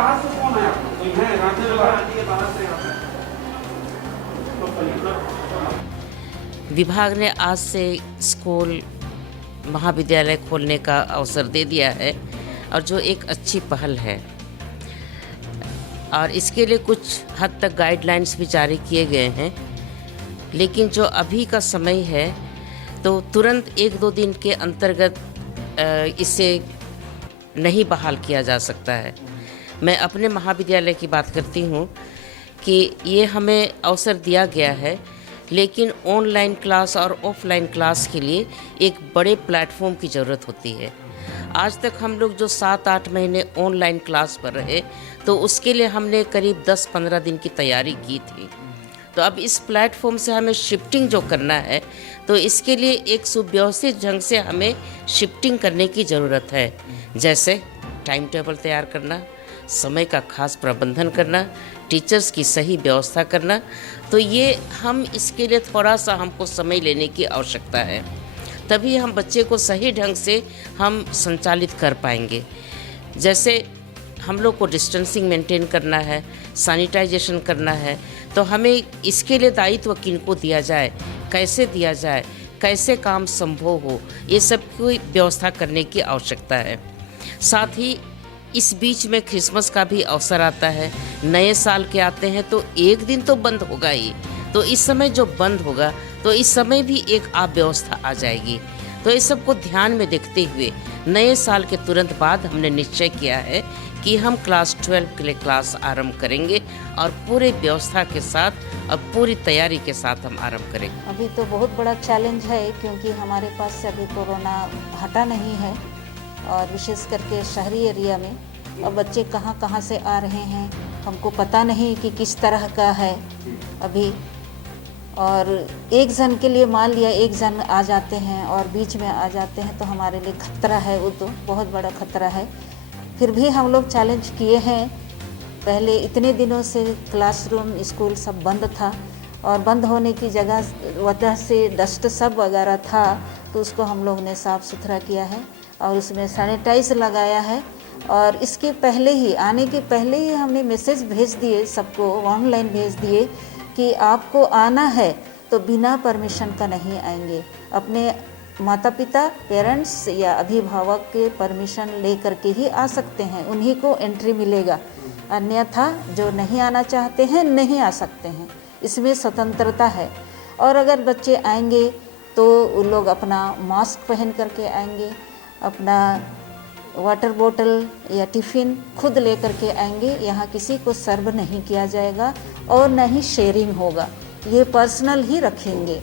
बाहर से कौन है आपको? कोई है राज्य से बाहर से? विभाग ने आज से स्कूल महाविद्यालय खोलने का अवसर दे दिया है और जो एक अच्छी पहल है और इसके लिए कुछ हद तक गाइडलाइंस भी जारी किए गए हैं, लेकिन जो अभी का समय है तो तुरंत 1-2 दिन के अंतर्गत इसे नहीं बहाल किया जा सकता है। मैं अपने महाविद्यालय की बात करती हूँ कि ये हमें अवसर दिया गया है, लेकिन ऑनलाइन क्लास और ऑफलाइन क्लास के लिए एक बड़े प्लेटफॉर्म की ज़रूरत होती है। आज तक हम लोग जो 7-8 महीने ऑनलाइन क्लास पर रहे तो उसके लिए हमने करीब 10-15 दिन की तैयारी की थी। तो अब इस प्लेटफॉर्म से हमें शिफ्टिंग जो करना है तो इसके लिए एक सुव्यवस्थित ढंग से हमें शिफ्टिंग करने की ज़रूरत है, जैसे टाइम टेबल तैयार करना, समय का खास प्रबंधन करना, टीचर्स की सही व्यवस्था करना। तो ये हम इसके लिए थोड़ा सा हमको समय लेने की आवश्यकता है, तभी हम बच्चे को सही ढंग से हम संचालित कर पाएंगे। जैसे हम लोग को डिस्टेंसिंग मेंटेन करना है, सैनिटाइजेशन करना है, तो हमें इसके लिए दायित्व किनको दिया जाए, कैसे दिया जाए, कैसे काम संभव हो, ये सब की व्यवस्था करने की आवश्यकता है। साथ ही इस बीच में क्रिसमस का भी अवसर आता है, नए साल के आते हैं तो एक दिन तो बंद होगा ही, तो इस समय जो बंद होगा तो इस समय भी एक अव्यवस्था आ जाएगी। तो इस सब को ध्यान में देखते हुए नए साल के तुरंत बाद हमने निश्चय किया है कि हम क्लास 12 के लिए क्लास आरंभ करेंगे और पूरे व्यवस्था के साथ और पूरी तैयारी के साथ हम आरंभ करेंगे। अभी तो बहुत बड़ा चैलेंज है क्योंकि हमारे पास से अभी कोरोना हटा नहीं है और विशेष करके शहरी एरिया में अब बच्चे कहाँ कहाँ से आ रहे हैं हमको पता नहीं कि किस तरह का है अभी। और एक जन के लिए मान लिया एक जन आ जाते हैं और बीच में आ जाते हैं तो हमारे लिए खतरा है, वो तो बहुत बड़ा खतरा है। फिर भी हम लोग चैलेंज किए हैं। पहले इतने दिनों से क्लासरूम स्कूल सब बंद था और बंद होने की वजह से डस्ट सब वगैरह था, तो उसको हम लोग ने साफ़ सुथरा किया है और उसमें सैनिटाइज लगाया है। और इसके पहले ही आने के पहले ही हमने मैसेज भेज दिए सबको, ऑनलाइन भेज दिए कि आपको आना है तो बिना परमिशन का नहीं आएंगे, अपने माता पिता पेरेंट्स या अभिभावक के परमिशन ले करके ही आ सकते हैं, उन्हीं को एंट्री मिलेगा, अन्यथा जो नहीं आना चाहते हैं नहीं आ सकते हैं, इसमें स्वतंत्रता है। और अगर बच्चे आएंगे तो उन लोग अपना मास्क पहन करके आएंगे, अपना वाटर बोतल या टिफ़िन खुद ले करके आएंगे, यहाँ किसी को सर्व नहीं किया जाएगा और न ही शेयरिंग होगा, ये पर्सनल ही रखेंगे।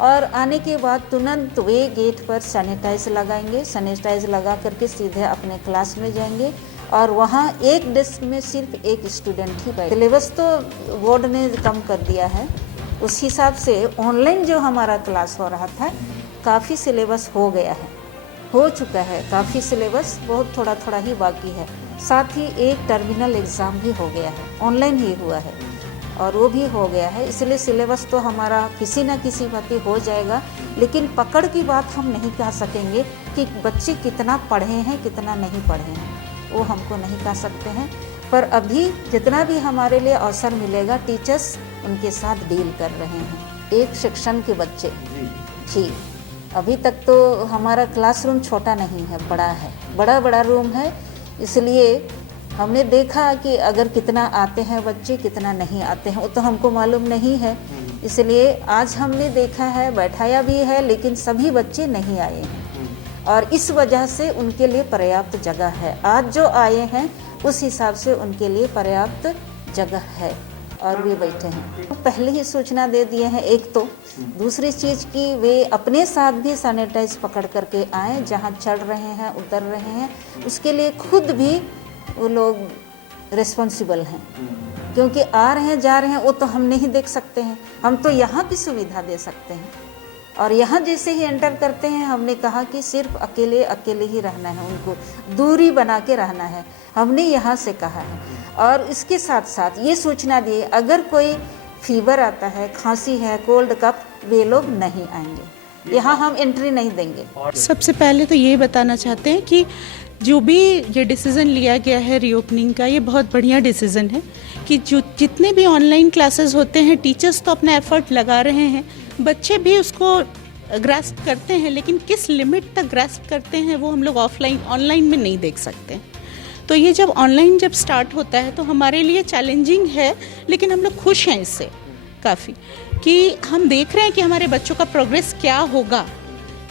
और आने के बाद तुरंत वे गेट पर सैनिटाइज लगाएंगे, सैनिटाइज लगा करके सीधे अपने क्लास में जाएंगे और वहाँ एक डेस्क में सिर्फ एक स्टूडेंट ही बैठे। सिलेबस तो बोर्ड ने कम कर दिया है, उस हिसाब से ऑनलाइन जो हमारा क्लास हो रहा था काफ़ी सिलेबस हो गया है, हो चुका है काफ़ी सिलेबस, बहुत थोड़ा थोड़ा ही बाकी है। साथ ही एक टर्मिनल एग्ज़ाम भी हो गया है, ऑनलाइन ही हुआ है और वो भी हो गया है, इसलिए सिलेबस तो हमारा किसी न किसी बात हो जाएगा। लेकिन पकड़ की बात हम नहीं कह सकेंगे कि बच्चे कितना पढ़े हैं कितना नहीं पढ़े हैं, वो हमको नहीं कह सकते हैं। पर अभी जितना भी हमारे लिए अवसर मिलेगा टीचर्स उनके साथ डील कर रहे हैं। एक सेक्शन के बच्चे जी, अभी तक तो हमारा क्लासरूम छोटा नहीं है, बड़ा है, बड़ा बड़ा रूम है, इसलिए हमने देखा कि अगर कितना आते हैं बच्चे कितना नहीं आते हैं वो तो हमको मालूम नहीं है, इसलिए आज हमने देखा है, बैठाया भी है, लेकिन सभी बच्चे नहीं आए हैं और इस वजह से उनके लिए पर्याप्त जगह है। आज जो आए हैं उस हिसाब से उनके लिए पर्याप्त जगह है और वे बैठे हैं। पहले ही सूचना दे दिए हैं एक तो, दूसरी चीज़ कि वे अपने साथ भी सैनिटाइज पकड़ करके आएँ, जहाँ चढ़ रहे हैं उतर रहे हैं उसके लिए खुद भी वो लोग रिस्पॉन्सिबल हैं, क्योंकि आ रहे हैं जा रहे हैं वो तो हम नहीं देख सकते हैं, हम तो यहाँ की सुविधा दे सकते हैं। और यहाँ जैसे ही एंटर करते हैं हमने कहा कि सिर्फ अकेले अकेले ही रहना है, उनको दूरी बना के रहना है, हमने यहाँ से कहा है। और इसके साथ साथ ये सूचना दी अगर कोई फीवर आता है, खांसी है, कोल्ड कफ, वे लोग नहीं आएंगे, यहाँ हम एंट्री नहीं देंगे। सबसे पहले तो ये बताना चाहते हैं कि जो भी ये डिसीज़न लिया गया है रीओपनिंग का, ये बहुत बढ़िया डिसीज़न है कि जो जितने भी ऑनलाइन क्लासेस होते हैं, टीचर्स तो अपना एफर्ट लगा रहे हैं, बच्चे भी उसको ग्रास्प करते हैं, लेकिन किस लिमिट तक ग्रास्प करते हैं वो हम लोग ऑनलाइन में नहीं देख सकते। तो ये जब ऑनलाइन स्टार्ट होता है तो हमारे लिए चैलेंजिंग है, लेकिन हम लोग खुश हैं इससे काफ़ी कि हम देख रहे हैं कि हमारे बच्चों का प्रोग्रेस क्या होगा,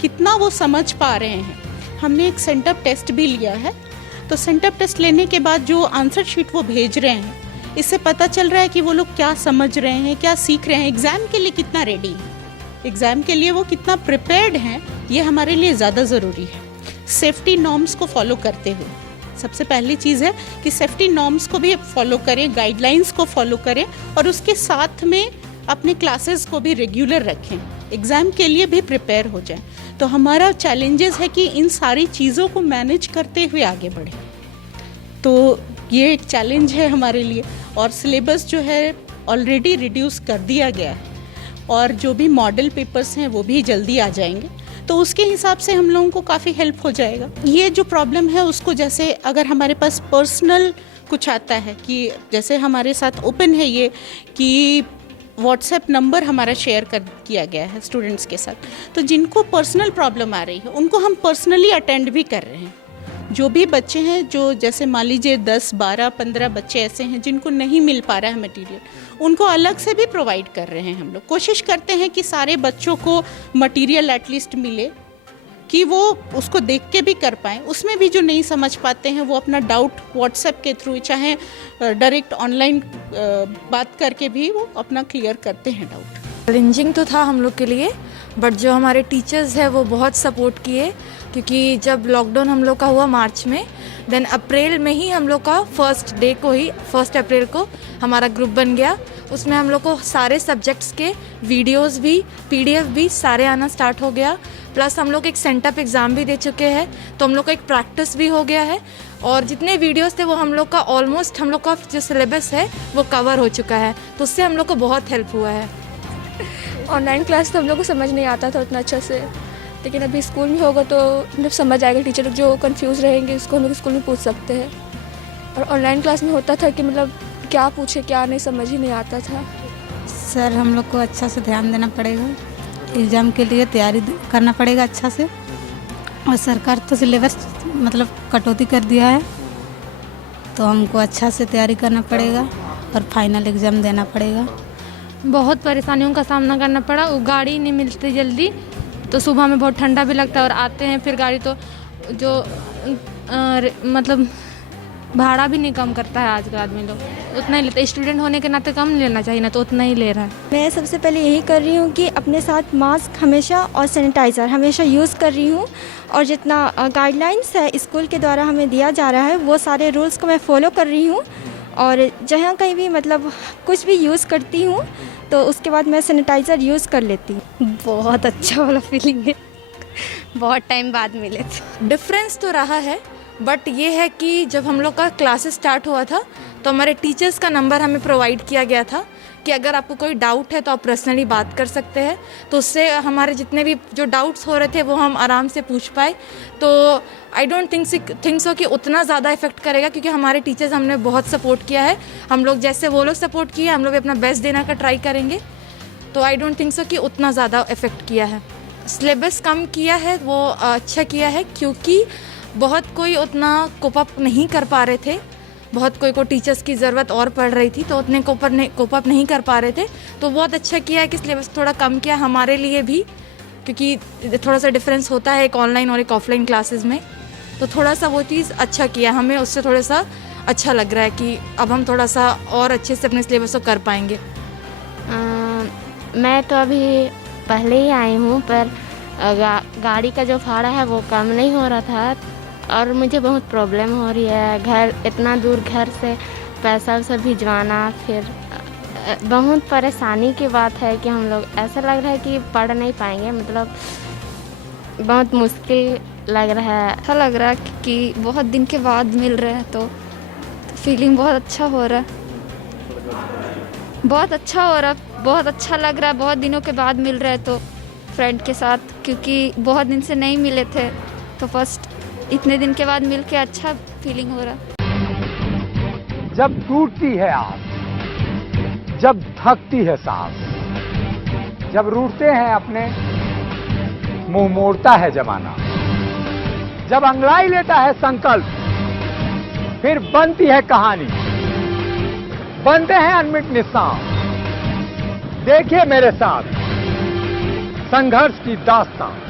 कितना वो समझ पा रहे हैं। हमने एक सेंटअप टेस्ट भी लिया है, तो सेंटअप टेस्ट लेने के बाद जो आंसर शीट वो भेज रहे हैं, इससे पता चल रहा है कि वो लोग क्या समझ रहे हैं, क्या सीख रहे हैं, एग्ज़ाम के लिए कितना रेडी है, एग्ज़ाम के लिए वो कितना प्रिपेयर्ड हैं, ये हमारे लिए ज़्यादा ज़रूरी है। सेफ्टी नॉर्म्स को फॉलो करते हुए सबसे पहली चीज़ है कि सेफ्टी नॉर्म्स को भी फॉलो करें, गाइडलाइंस को फॉलो करें और उसके साथ में अपने क्लासेस को भी रेगुलर रखें, एग्ज़ाम के लिए भी प्रिपेयर हो जाएं। तो हमारा चैलेंजेस है कि इन सारी चीज़ों को मैनेज करते हुए आगे बढ़ें। तो ये एक चैलेंज है हमारे लिए। और सिलेबस जो है ऑलरेडी रिड्यूस कर दिया गया है और जो भी मॉडल पेपर्स हैं वो भी जल्दी आ जाएंगे, तो उसके हिसाब से हम लोगों को काफ़ी हेल्प हो जाएगा। ये जो प्रॉब्लम है उसको, जैसे अगर हमारे पास पर्सनल कुछ आता है कि जैसे हमारे साथ ओपन है ये कि व्हाट्सएप नंबर हमारा शेयर कर किया गया है स्टूडेंट्स के साथ, तो जिनको पर्सनल प्रॉब्लम आ रही है उनको हम पर्सनली अटेंड भी कर रहे हैं। जो भी बच्चे हैं, जो जैसे मान लीजिए 10, 12, 15 बच्चे ऐसे हैं जिनको नहीं मिल पा रहा है मटेरियल, उनको अलग से भी प्रोवाइड कर रहे हैं। हम लोग कोशिश करते हैं कि सारे बच्चों को मटेरियल एटलीस्ट मिले कि वो उसको देख के भी कर पाएँ। उसमें भी जो नहीं समझ पाते हैं वो अपना डाउट व्हाट्सएप के थ्रू, चाहे डायरेक्ट ऑनलाइन बात करके भी वो अपना क्लियर करते हैं डाउट। चैलेंजिंग तो था हम लोग के लिए, बट जो हमारे टीचर्स हैं वो बहुत सपोर्ट किए, क्योंकि जब लॉकडाउन हम लोग का हुआ मार्च में, देन अप्रैल में ही हम लोग का फर्स्ट अप्रैल को हमारा ग्रुप बन गया। उसमें हम लोग को सारे सब्जेक्ट्स के वीडियोस भी, पीडीएफ भी सारे आना स्टार्ट हो गया। प्लस हम लोग एक सेंटअप एग्ज़ाम भी दे चुके हैं, तो हम लोग का एक प्रैक्टिस भी हो गया है। और जितने वीडियोस थे वो हम लोग का ऑलमोस्ट, हम लोग का जो सिलेबस है वो कवर हो चुका है, तो उससे हम लोग को बहुत हेल्प हुआ है। ऑनलाइन क्लास तो हम लोग को समझ नहीं आता था उतना अच्छा से, लेकिन अभी स्कूल में होगा तो मतलब समझ आएगा। टीचर लोग जो कंफ्यूज रहेंगे उसको हम लोग स्कूल में पूछ सकते हैं। और ऑनलाइन क्लास में होता था कि मतलब क्या पूछे क्या नहीं, समझ ही नहीं आता था। सर, हम लोग को अच्छा से ध्यान देना पड़ेगा, एग्ज़ाम के लिए तैयारी करना पड़ेगा अच्छा से। और सरकार तो सिलेबस कटौती कर दिया है, तो हमको अच्छा से तैयारी करना पड़ेगा और फाइनल एग्ज़ाम देना पड़ेगा। बहुत परेशानियों का सामना करना पड़ा। वो गाड़ी नहीं मिलती जल्दी, तो सुबह में बहुत ठंडा भी लगता है और आते हैं फिर गाड़ी तो जो भाड़ा भी नहीं कम करता है आज का आदमी लोग, उतना ही लेते हैं। स्टूडेंट होने के नाते कम लेना चाहिए ना, तो उतना ही ले रहा है। मैं सबसे पहले यही कर रही हूँ कि अपने साथ मास्क हमेशा और सैनिटाइज़र हमेशा यूज़ कर रही हूँ। और जितना गाइडलाइंस है स्कूल के द्वारा हमें दिया जा रहा है वो सारे रूल्स को मैं फॉलो कर रही हूँ। और जहाँ कहीं भी कुछ भी यूज़ करती हूँ तो उसके बाद मैं सैनिटाइज़र यूज़ कर लेती हूँ। बहुत अच्छा वाला फीलिंग है, बहुत टाइम बाद मिले थे। डिफरेंस तो रहा है, बट ये है कि जब हम लोग का क्लासेस स्टार्ट हुआ था तो हमारे टीचर्स का नंबर हमें प्रोवाइड किया गया था कि अगर आपको कोई डाउट है तो आप पर्सनली बात कर सकते हैं। तो उससे हमारे जितने भी जो डाउट्स हो रहे थे वो हम आराम से पूछ पाए। तो आई डोंट थिंक सो कि उतना ज़्यादा इफेक्ट करेगा, क्योंकि हमारे टीचर्स हमने बहुत सपोर्ट किया है। हम लोग जैसे वो लोग सपोर्ट किए, हम लोग भी अपना बेस्ट देने का ट्राई करेंगे। तो आई डोंट थिंक सो कि उतना ज़्यादा इफेक्ट किया है। सिलेबस कम किया है वो अच्छा किया है, क्योंकि बहुत कोई उतना कोप अप नहीं कर पा रहे थे, बहुत कोई को टीचर्स की ज़रूरत और पड़ रही थी, तो उतने कोप अप नहीं कर पा रहे थे। तो बहुत अच्छा किया है कि सिलेबस थोड़ा कम किया हमारे लिए भी, क्योंकि थोड़ा सा डिफरेंस होता है एक ऑनलाइन और एक ऑफलाइन क्लासेस में। तो थोड़ा सा वो चीज़ अच्छा किया, हमें उससे थोड़ा सा अच्छा लग रहा है कि अब हम थोड़ा सा और अच्छे से अपने सिलेबस को कर पाएंगे। मैं तो अभी पहले ही आई हूँ, पर गाड़ी का जो भाड़ा है वो कम नहीं हो रहा था और मुझे बहुत प्रॉब्लम हो रही है। इतना दूर घर से पैसा वैसा भिजवाना, फिर बहुत परेशानी की बात है कि हम लोग ऐसा लग रहा है कि पढ़ नहीं पाएंगे, बहुत मुश्किल लग रहा है। अच्छा लग रहा है कि बहुत दिन के बाद मिल रहे हैं, तो फीलिंग बहुत अच्छा हो रहा है, बहुत अच्छा हो रहा है, बहुत अच्छा लग रहा है। बहुत दिनों के बाद मिल रहे हैं तो फ्रेंड के साथ, क्योंकि बहुत दिन से नहीं मिले थे, तो फर्स्ट इतने दिन के बाद मिल के अच्छा फीलिंग हो रहा। जब टूटती है आस, जब थकती है सांस, जब रूठते हैं अपने, मुंह मोड़ता है जमाना, जब अंगड़ाई लेता है संकल्प, फिर बनती है कहानी, बनते हैं अनमिट निशान। देखिए मेरे साथ संघर्ष की दास्तां।